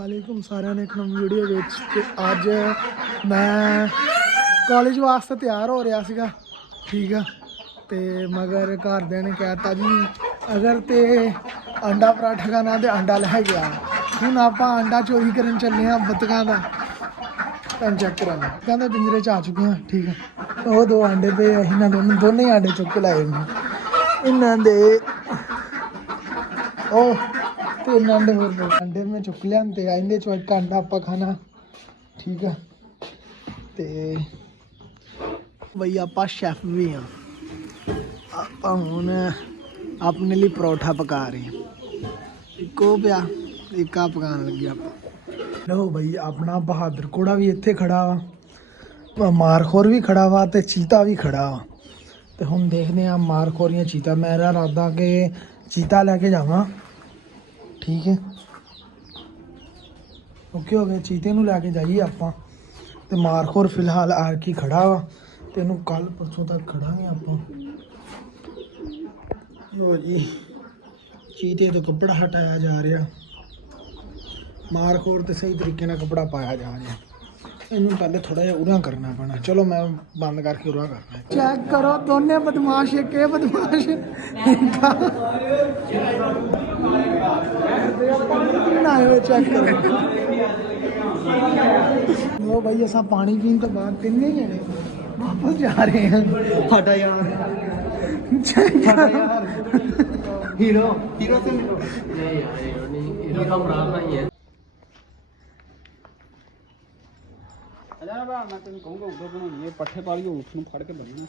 ਵਾਲੇਕੁਮ ਸਾਰਿਆਂ ਨੇ ਇੱਕ ਨਵੀਂ ਵੀਡੀਓ ਵਿੱਚ ਤੇ ਅੱਜ ਮੈਂ ਕਾਲਜ ਵਾਸਤੇ ਤਿਆਰ ਹੋ ਰਿਹਾ ਸੀਗਾ। ਠੀਕ ਆ ਤੇ ਮਗਰ ਘਰਦਿਆਂ ਨੇ ਕਹਿਤਾ ਜੀ ਅਗਰ ਤੇ ਅੰਡਾ ਪਰਾਠਾ ਖਾਣਾ ਤੇ ਅੰਡਾ ਲੈ ਕੇ ਆ। ਹੁਣ ਆਪਾਂ ਅੰਡਾ ਚੋਰੀ ਕਰਨ ਚੱਲੇ ਆ ਬੱਤਕਾਂ ਦਾ। ਤਾਂ ਚੈੱਕ ਕਰਾਂਗੇ ਕਹਿੰਦੇ ਪਿੰਜਰੇ 'ਚ ਆ ਚੁੱਕੇ ਹਾਂ। ਠੀਕ ਆ ਉਹ ਦੋ ਆਂਡੇ ਪਏ ਇਹਨਾਂ ਦੋਨੇ ਆਂਡੇ ਚੁੱਕ ਕੇ ਲਾਏ ਇਹਨਾਂ ਦੇ ਉਹ तीन अंडे होर अंडे में चुक लिया ते इंदे चो एक अंडा आपा खाना। ठीक है ते बई आपा शैफ भी हाँ। आपा हुण अपने लिए परौठा पका रहे हैं। एक वो पिया एक आ पकान लगे आपा। लो बई अपना बहादुर घोड़ा भी इत्थे खड़ा वा, मारखोर भी खड़ा वा ते चीता भी खड़ा वा। ते हुण देखदे आ मारखोर या चीता। मेरा इरादा कि चीता लैके जावां। ठीक है ओके हो गया चीते नूं लैके जाइए आपां ते मारखोर फिलहाल आके खड़ा वा ते इहनूं कल परसों तक खड़ांगे आपां। लो जी चीते तो कपड़ा हटाया जा रहा, मारखोर तो सही तरीके नाल कपड़ा पाया जा रहा। इनू पहले थोड़ा जिहा उरा करना पैना। चलो मैं बंद करके उरा करना। चेक करो दोने बदमाश एक बदमाश चेक करो। लो भाई असा पानी पीने तो बाद तिन्ने जने वापस जा रहे हैं। साडा यार हीरो हीरो से मिलो। नहीं यार हीरो का बराबर नहीं है। मैं तेन कहूँगा उधर बनाइए पट्ठे पाली उठ फड़ के बननी।